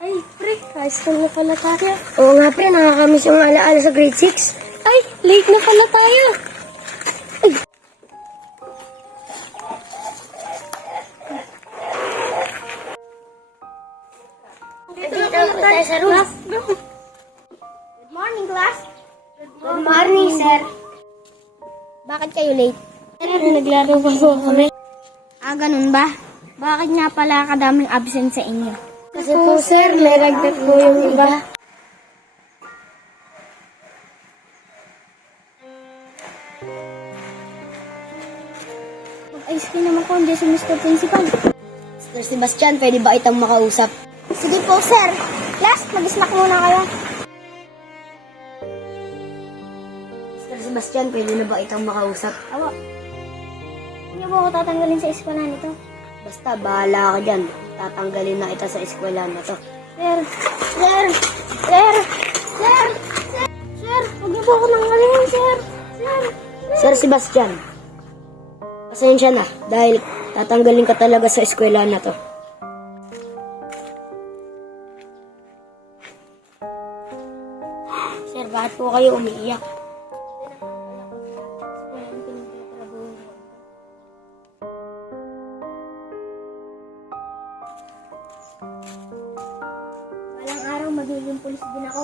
Ay, pre, high school na pala tayo. Oo nga pre, nakakamiss yung alaala sa grade 6. Ay, late na pala tayo. Ay. Dito na tayo sa room. Good morning, class. Good morning, sir. Bakit kayo late? Naglaro pa po kami. Ganun ba? Bakit nga pala kadaming absent sa inyo? Kasi po sir, may ragdag po yung iba. Mag-ayos kayo naman ko, hindi si Mr. Principal. Sir Sebastian, pwede ba itang makausap? Sige po, sir. Class, mag-snack muna kayo. Sir Sebastian, pwede na ba itang makausap? Awa. Hindi mo ako tatanggalin sa eskwela nito. Basta, bahala ka dyan. Tatanggalin na ita sa eskwela na to. Sir, sir, sir, sir, sir, sir, huwag niyo po ako tanggalin, sir. Sir, Sir Sebastian, pasensya na dahil tatanggalin ka talaga sa eskwela na to. Sir, bakit po kayo umiiyak? Balang araw magiging pulis din ako.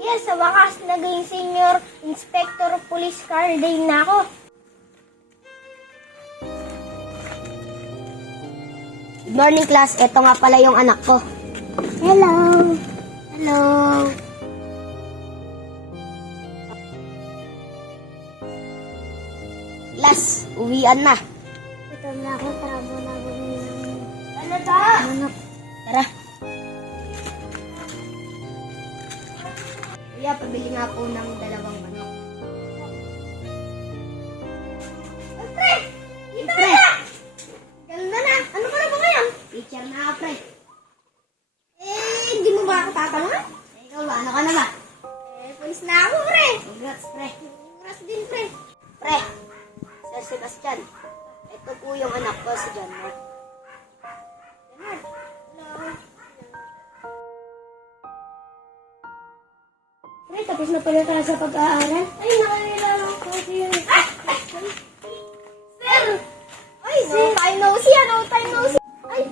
Yes, sa wakas naging senior inspector of police car day na ako. Good morning, class. Ito nga pala yung anak ko. Hello. Hello. Class, uwian na. Ito na ako para muna bumili. Ano ba? Manok. Tara. Kuya, pabili nga po ng 2 manok. Pre! Dito Pre! na! Ganda na! Ano ka na ba ngayon? Teacher na ka, pre. Hindi mo ba ako tatanungan? Ikaw ba? Ano ka na ba? Pulis na ako, pre! Congrats, pre. Congrats din, pre. Pre, Sir Sebastian, ito po yung anak ko, si John Mark. Hello. Pre, tapos na pala tayo sa pag-aaral. Ay, nakalilang ko siya. Sir! Ay, no time no see, no time no see. Ay,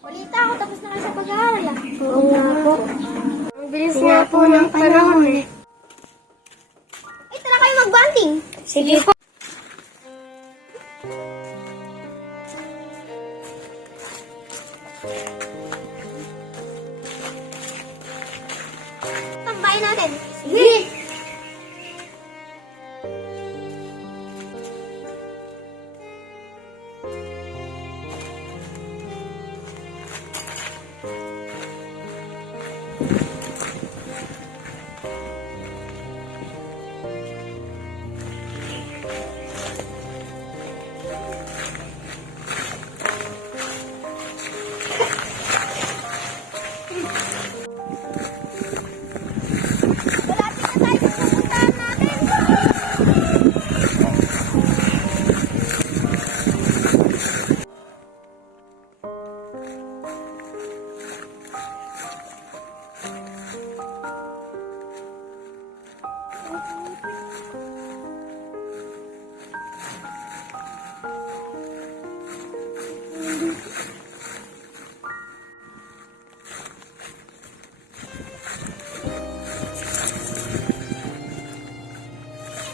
balita ako, tapos na kayo sa pag-aaral. Oo nga po. Ang bilis nga po ng panahon eh. Ay, tara kayo mag-banding. Sige po. Tambayin natin. Sige. Malapit na tayo sa pupuntahan natin.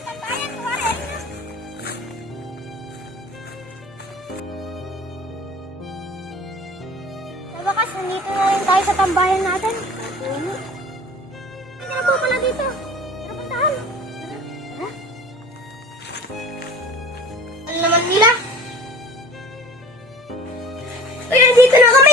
Tambayan, Juarez. Sa wakas, nandito na rin tayo sa tambayan natin. Hindi na po pala dito. Tara, puntahan. Tara. Ano naman nila? Uy, nandito na kami!